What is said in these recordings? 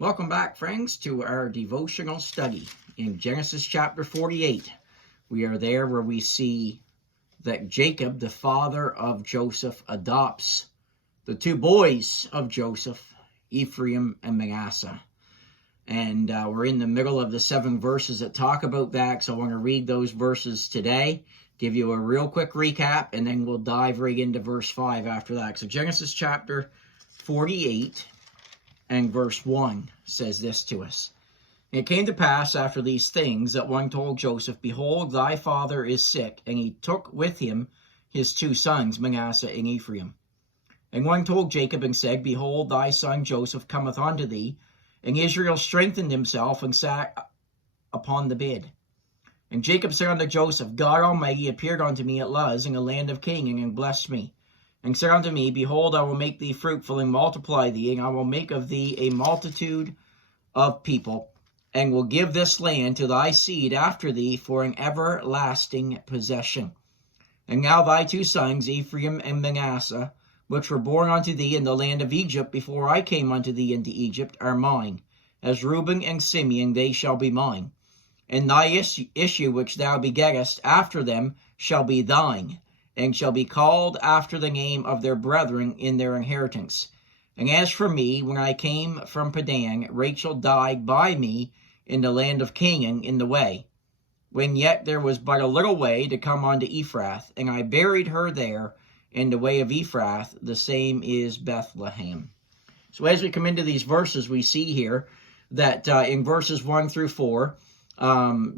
Welcome back, friends, to our devotional study in Genesis chapter 48. We are there where we see that Jacob, the father of Joseph, adopts the two boys of Joseph, Ephraim and Manasseh. And we're in the middle of the 7 verses that talk about that, so I want to read those verses today, give you a real quick recap, and then we'll dive right into verse 5 after that. So Genesis chapter 48 and verse 1 says this to us. It came to pass after these things that one told Joseph, Behold, thy father is sick. And he took with him his 2 sons, Manasseh and Ephraim. And one told Jacob and said, Behold, thy son Joseph cometh unto thee. And Israel strengthened himself and sat upon the bed. And Jacob said unto Joseph, God Almighty appeared unto me at Luz in the land of Canaan, and blessed me. And said unto me, Behold, I will make thee fruitful and multiply thee, and I will make of thee a multitude of people, and will give this land to thy seed after thee for an everlasting possession. And now thy 2 sons, Ephraim and Manasseh, which were born unto thee in the land of Egypt before I came unto thee into Egypt, are mine. As Reuben and Simeon they shall be mine. And thy issue which thou begettest after them shall be thine, and shall be called after the name of their brethren in their inheritance. And as for me, when I came from Padan, Rachel died by me in the land of Canaan in the way, when yet there was but a little way to come unto Ephrath, and I buried her there in the way of Ephrath, the same is Bethlehem. So as we come into these verses, we see here that in verses 1 through 4,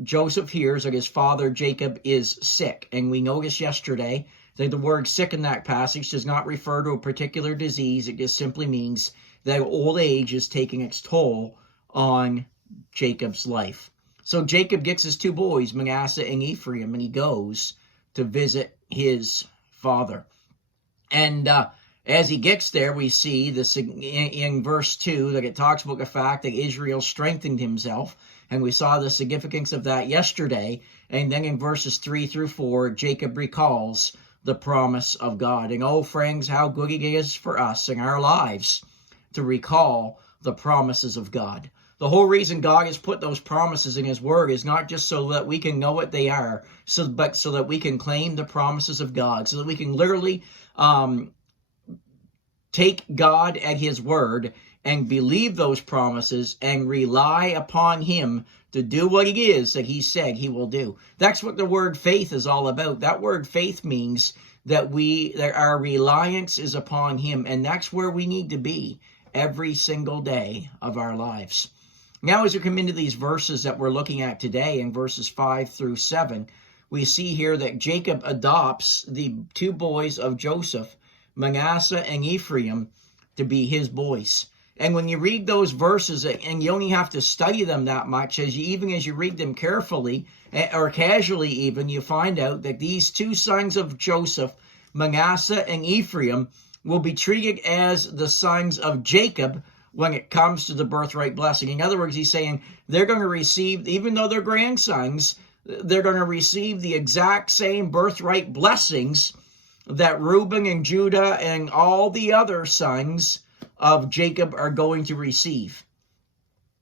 Joseph hears that his father Jacob is sick. And we noticed yesterday that the word sick in that passage does not refer to a particular disease. It just simply means that old age is taking its toll on Jacob's life. So Jacob gets his 2 boys, Manasseh and Ephraim, and he goes to visit his father. And as he gets there, we see this in verse 2 that it talks about the fact that Israel strengthened himself. And we saw the significance of that yesterday. And then in verses 3 through 4, Jacob recalls the promise of God. And oh, friends, how good it is for us in our lives to recall the promises of God. The whole reason God has put those promises in his word is not just so that we can know what they are, but so that we can claim the promises of God, so that we can literally take God at his word and believe those promises and rely upon him to do what it is that he said he will do. That's what the word faith is all about. That word faith means that our reliance is upon him, and that's where we need to be every single day of our lives. Now, as we come into these verses that we're looking at today, in verses 5 through 7, we see here that Jacob adopts the 2 boys of Joseph, Manasseh and Ephraim, to be his boys. And when you read those verses, and you only have to study them that much, even as you read them carefully or casually even, you find out that these 2 sons of Joseph, Manasseh and Ephraim, will be treated as the sons of Jacob when it comes to the birthright blessing. In other words, he's saying they're going to receive, even though they're grandsons, they're going to receive the exact same birthright blessings that Reuben and Judah and all the other sons of Jacob are going to receive.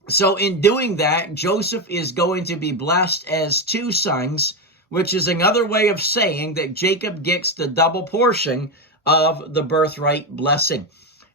So in doing that, Joseph is going to be blessed as 2 sons, which is another way of saying that Jacob gets the double portion of the birthright blessing.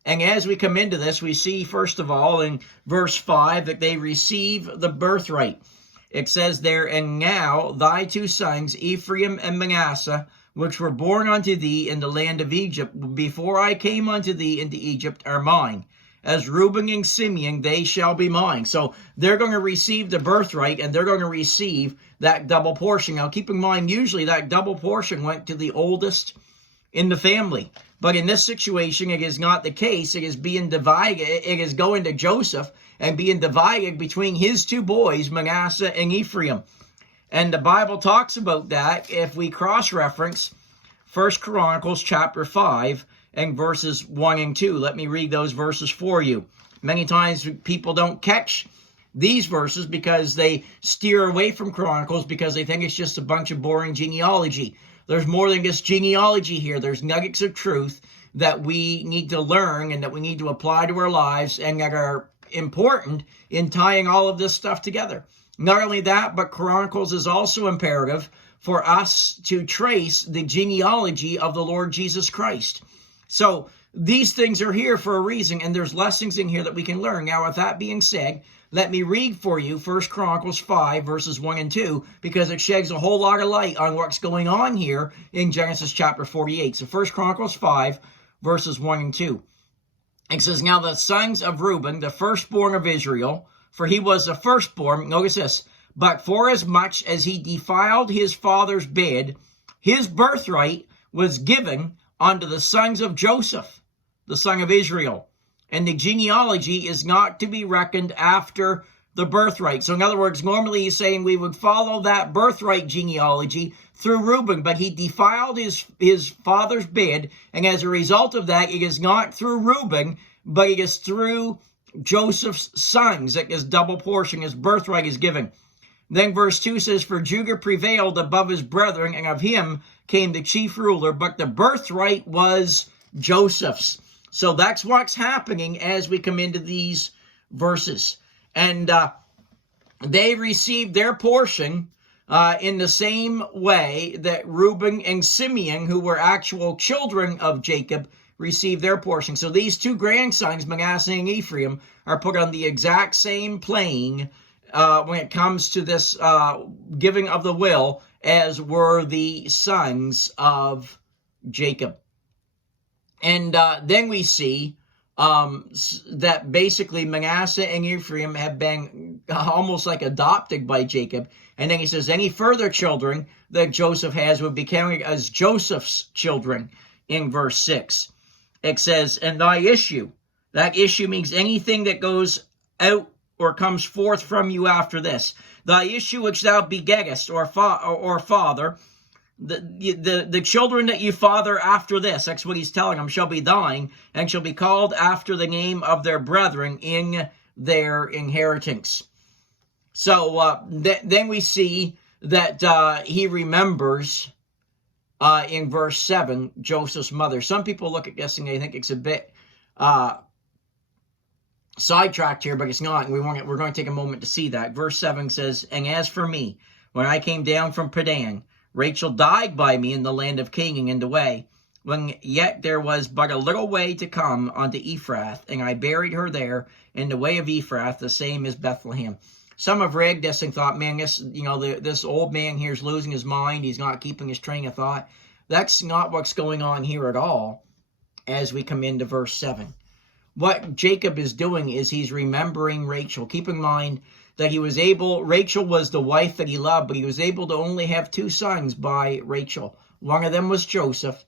And as we come into this, we see, first of all, in verse 5, that they receive the birthright. It says there, And now thy 2 sons, Ephraim and Manasseh, which were born unto thee in the land of Egypt, before I came unto thee into Egypt, are mine. As Reuben and Simeon, they shall be mine. So they're going to receive the birthright, and they're going to receive that double portion. Now, keep in mind, usually that double portion went to the oldest in the family. But in this situation, it is not the case. It is being divided. It is going to Joseph and being divided between his 2 boys, Manasseh and Ephraim. And the Bible talks about that if we cross-reference 1 Chronicles chapter 5 and verses 1 and 2. Let me read those verses for you. Many times people don't catch these verses because they steer away from Chronicles because they think it's just a bunch of boring genealogy. There's more than just genealogy here. There's nuggets of truth that we need to learn and that we need to apply to our lives and that are important in tying all of this stuff together. Not only that, but Chronicles is also imperative for us to trace the genealogy of the Lord Jesus Christ. So these things are here for a reason, and there's lessons in here that we can learn. Now, with that being said, let me read for you 1 Chronicles 5, verses 1 and 2, because it sheds a whole lot of light on what's going on here in Genesis chapter 48. So 1 Chronicles 5, verses 1 and 2. It says, "Now the sons of Reuben, the firstborn of Israel, for he was the firstborn," notice this, "but forasmuch as he defiled his father's bed, his birthright was given unto the sons of Joseph, the son of Israel. And the genealogy is not to be reckoned after the birthright." So in other words, normally he's saying we would follow that birthright genealogy through Reuben, but he defiled his father's bed, and as a result of that, it is not through Reuben, but it is through Joseph's sons that his double portion, his birthright, is given. Then verse 2 says, "For Judah prevailed above his brethren, and of him came the chief ruler, but the birthright was Joseph's." So that's what's happening as we come into these verses. And they received their portion in the same way that Reuben and Simeon, who were actual children of Jacob, received their portion. So these two grandsons, Manasseh and Ephraim, are put on the exact same plane when it comes to this giving of the will as were the sons of Jacob. And then we see that basically Manasseh and Ephraim have been almost like adopted by Jacob. And then he says any further children that Joseph has would be counted as Joseph's children in verse 6. It says, "And thy issue," that issue means anything that goes out or comes forth from you after this. "Thy issue which thou begettest, or father," the children that you father after this, that's what he's telling them, "shall be thine, and shall be called after the name of their brethren in their inheritance." So then we see that he remembers in verse 7 Joseph's mother. Some people look at this and they think it's a bit sidetracked here, but it's not, and we're going to take a moment to see that. Verse 7 says, "And as for me, when I came down from Padan, Rachel died by me in the land of Canaan in the way, when yet there was but a little way to come unto Ephrath, and I buried her there in the way of Ephrath, the same as Bethlehem." Some have read this and thought, man, this old man here is losing his mind. He's not keeping his train of thought. That's not what's going on here at all as we come into verse 7. What Jacob is doing is he's remembering Rachel. Keep in mind that Rachel was the wife that he loved, but he was able to only have two sons by Rachel. One of them was Joseph,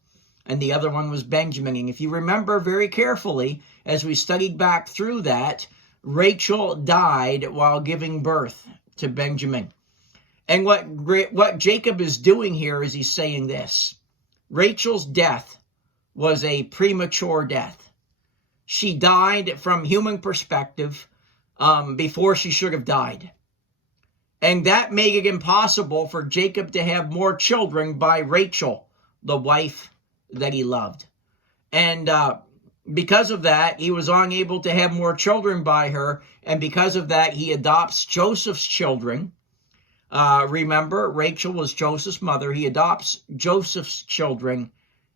and the other one was Benjamin. And if you remember very carefully, as we studied back through that, Rachel died while giving birth to Benjamin. And what Jacob is doing here is he's saying this: Rachel's death was a premature death. She died from human perspective before she should have died. And that made it impossible for Jacob to have more children by Rachel, the wife that he loved. And because of that, he was unable to have more children by her. And because of that, he adopts Joseph's children. Remember, Rachel was Joseph's mother. He adopts Joseph's children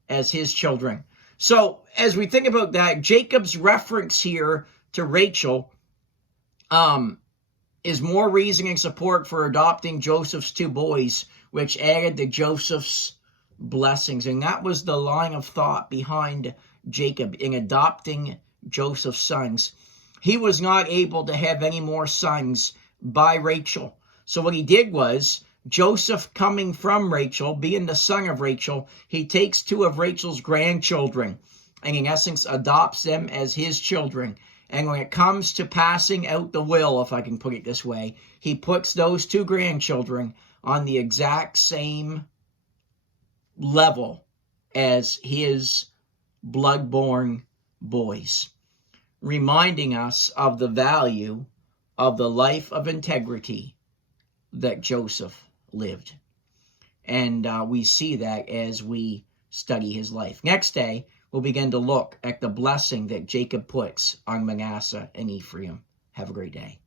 as his children. So as we think about that, Jacob's reference here to Rachel is more reason and support for adopting Joseph's two boys, which added to Joseph's blessings. And that was the line of thought behind Jacob in adopting Joseph's sons. He was not able to have any more sons by Rachel. So what he did was, Joseph coming from Rachel, being the son of Rachel, he takes two of Rachel's grandchildren and in essence adopts them as his children. And when it comes to passing out the will, if I can put it this way, he puts those two grandchildren on the exact same level as his blood-born boys, reminding us of the value of the life of integrity that Joseph lived. And we see that as we study his life. Next day, we'll begin to look at the blessing that Jacob puts on Manasseh and Ephraim. Have a great day.